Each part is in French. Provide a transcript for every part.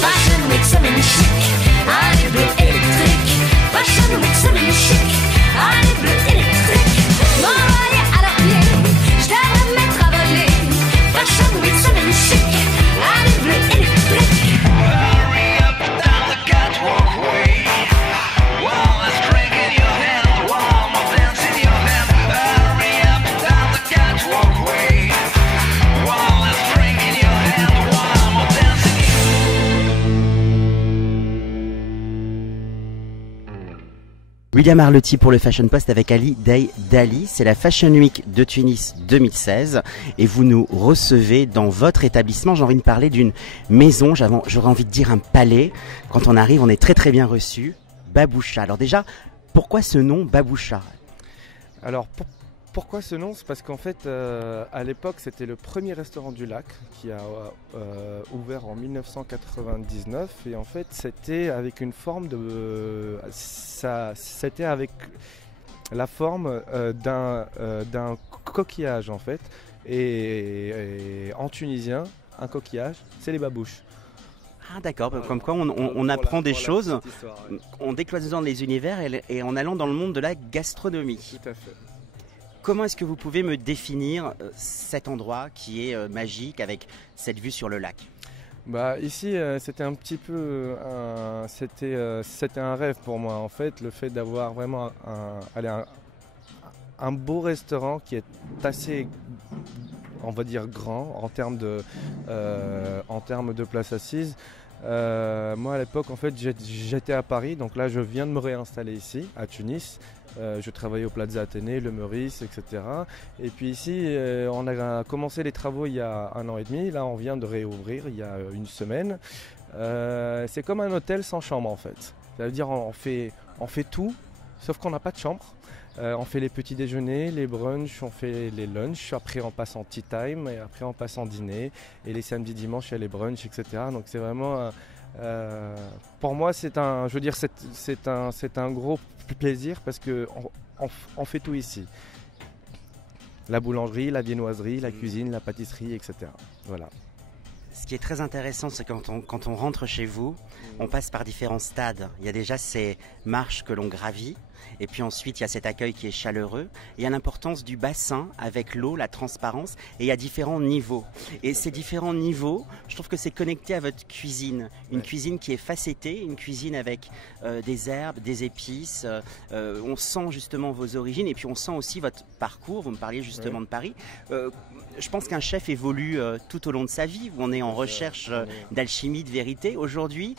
Fashion Week semaine chic, allez bleu électrique. Fashion Week semaine chic, allez bleu électrique. M'envoyer à leurs pieds, je devrais me mettre à voler. Fashion Week semaine chic, allez bleu électrique. Hurry up down the catwalk way. One less drink in your hand, one more dance in your hand. Hurry up down the catwalk way. One less drink in your hand, one more dance in William Arlotti pour le Fashion Post avec Ali Dali. C'est la Fashion Week de Tunis 2016 et vous nous recevez dans votre établissement. J'ai envie de parler d'une maison, j'aurais envie de dire un palais. Quand on arrive, on est très très bien reçu. Baboucha. Alors déjà, pourquoi ce nom Baboucha? Alors pourquoi ce nom? C'est parce qu'en fait à l'époque c'était le premier restaurant du lac qui a ouvert en 1999 et en fait c'était avec une forme de c'était avec la forme d'un coquillage en fait et en tunisien un coquillage c'est les babouches. Ah d'accord, comme quoi on apprend des choses en décloisonnant les univers et en allant dans le monde de la gastronomie. Tout à fait. Comment est-ce que vous pouvez me définir cet endroit qui est magique avec cette vue sur le lac? Bah ici c'était un petit peu c'était un rêve pour moi en fait, le fait d'avoir vraiment un beau restaurant qui est assez, on va dire, grand en termes de place assise. Moi à l'époque en fait j'étais à Paris, donc là je viens de me réinstaller ici à Tunis. Je travaillais au Plaza Athénée, le Meurice, etc. Et puis ici, on a commencé les travaux il y a 1 an et demi. Là, on vient de réouvrir il y a une semaine. C'est comme un hôtel sans chambre en fait. Ça veut dire on fait tout, sauf qu'on n'a pas de chambre. On fait les petits déjeuners, les brunchs, on fait les lunchs. Après, on passe en tea time et après, on passe en dîner. Et les samedis, dimanches, il y a les brunchs, etc. Donc c'est vraiment... pour moi, c'est un gros plaisir parce qu'on fait tout ici. La boulangerie, la viennoiserie, la cuisine, la pâtisserie, etc. Voilà. Ce qui est très intéressant, c'est quand on rentre chez vous, on passe par différents stades. Il y a déjà ces marches que l'on gravit. Et puis ensuite, il y a cet accueil qui est chaleureux. Il y a l'importance du bassin avec l'eau, la transparence. Et il y a différents niveaux. Et ces différents niveaux, je trouve que c'est connecté à votre cuisine. Une cuisine qui est facettée, une cuisine avec des herbes, des épices. On sent justement vos origines et puis on sent aussi votre parcours. Vous me parliez justement de Paris. Je pense qu'un chef évolue tout au long de sa vie. On est en recherche d'alchimie, de vérité. Aujourd'hui,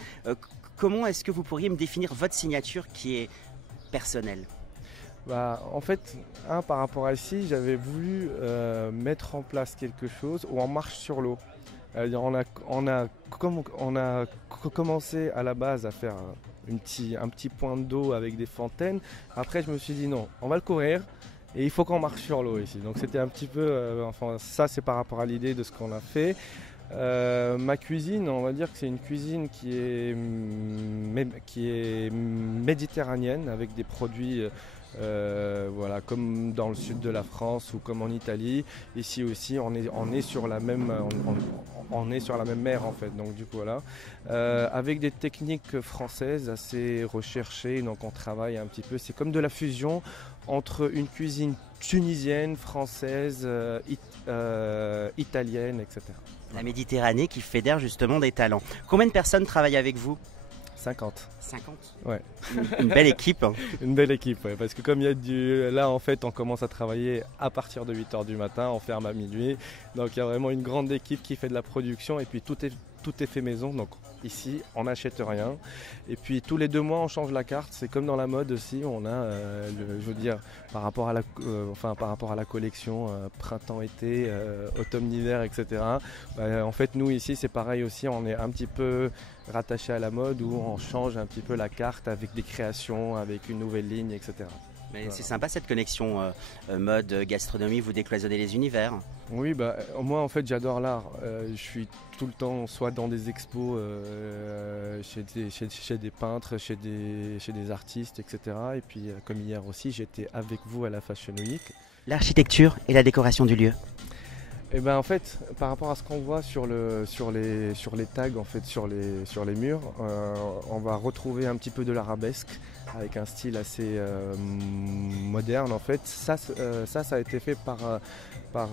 comment est-ce que vous pourriez me définir votre signature qui est personnelle? En fait, par rapport à ici, j'avais voulu mettre en place quelque chose où on marche sur l'eau. On a commencé à la base à faire un petit point d'eau avec des fontaines. Après, je me suis dit non, on va le courir. Et il faut qu'on marche sur l'eau ici. Donc c'était un petit peu, ça c'est par rapport à l'idée de ce qu'on a fait. Ma cuisine, on va dire que c'est une cuisine qui est méditerranéenne avec des produits comme dans le sud de la France ou comme en Italie. Ici aussi, on est sur la même mer en fait. Donc du coup voilà, avec des techniques françaises assez recherchées. Donc on travaille un petit peu. C'est comme de la fusion entre une cuisine tunisienne, française, italienne, etc. La Méditerranée qui fédère justement des talents. Combien de personnes travaillent avec vous? 50. 50? Ouais. Une belle équipe. Hein. Une belle équipe, ouais, parce que comme il y a là en fait on commence à travailler à partir de 8h du matin, on ferme à minuit. Donc il y a vraiment une grande équipe qui fait de la production et puis tout est fait maison. Donc ici on n'achète rien. Et puis tous les 2 mois on change la carte. C'est comme dans la mode aussi, on a, je veux dire, par rapport à la collection printemps-été, automne-hiver, etc. En fait nous ici c'est pareil aussi, on est un petit peu rattaché à la mode où on change un petit peu la carte avec des créations, avec une nouvelle ligne, etc. Mais voilà. C'est sympa cette connexion mode, gastronomie, vous décloisonnez les univers. Oui, moi en fait j'adore l'art. Je suis tout le temps soit dans des expos chez des peintres, chez des artistes, etc. Et puis comme hier aussi, j'étais avec vous à la Fashion Week. L'architecture et la décoration du lieu. Et ben en fait, par rapport à ce qu'on voit sur les tags, en fait, sur les murs, on va retrouver un petit peu de l'arabesque avec un style assez moderne. En fait, ça a été fait par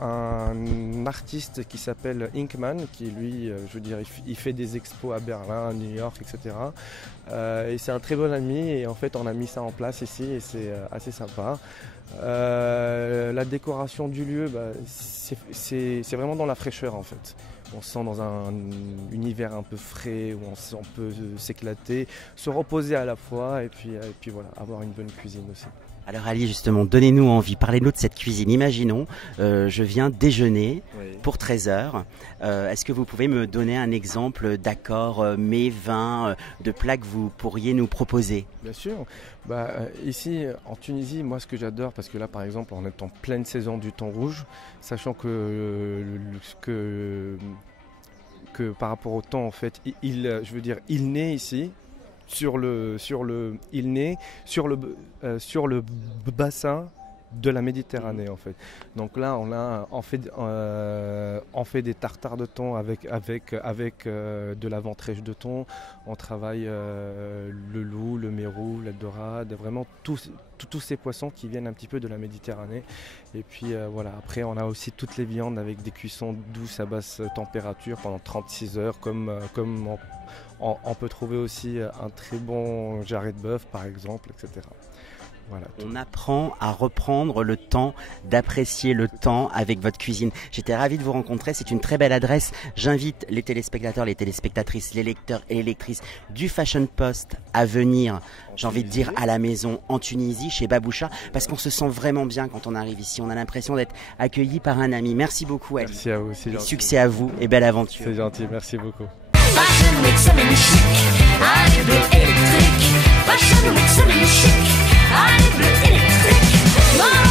un artiste qui s'appelle Inkman, qui lui, je veux dire, il fait des expos à Berlin, à New York, etc. Et c'est un très bon ami, et en fait, on a mis ça en place ici, et c'est assez sympa. La décoration du lieu, c'est vraiment dans la fraîcheur en fait. On se sent dans un univers un peu frais où on peut s'éclater, se reposer à la fois et puis voilà, avoir une bonne cuisine aussi. Alors Ali, justement, donnez-nous envie, parlez-nous de cette cuisine. Imaginons, je viens déjeuner pour 13 heures. Est-ce que vous pouvez me donner un exemple d'accords, mets, vins, de plats que vous pourriez nous proposer? Bien sûr. Ici en Tunisie, moi ce que j'adore, parce que là par exemple on est en pleine saison du thon rouge, sachant que par rapport au thon en fait, il naît ici. Sur le bassin de la Méditerranée en fait. Donc là on fait des tartares de thon avec de la ventrèche de thon. On travaille le loup, le mérou, la dorade, vraiment tous ces poissons qui viennent un petit peu de la Méditerranée. Et puis voilà, après on a aussi toutes les viandes avec des cuissons douces à basse température pendant 36 heures comme on peut trouver aussi un très bon jarret de bœuf par exemple, etc. Voilà. On apprend à reprendre le temps, d'apprécier le temps avec votre cuisine. J'étais ravi de vous rencontrer, c'est une très belle adresse. J'invite les téléspectateurs, les téléspectatrices, les lecteurs et les lectrices du Fashion Post à venir, j'ai envie de dire, à la maison en Tunisie, chez Baboucha, parce qu'on se sent vraiment bien quand on arrive ici. On a l'impression d'être accueilli par un ami. Merci beaucoup Ali. Merci à vous, c'est gentil. Succès à vous et belle aventure. C'est gentil, merci beaucoup. Fashion Week semaine chic, allez bleu électrique. Fashion Week semaine chic, allez bleu électrique.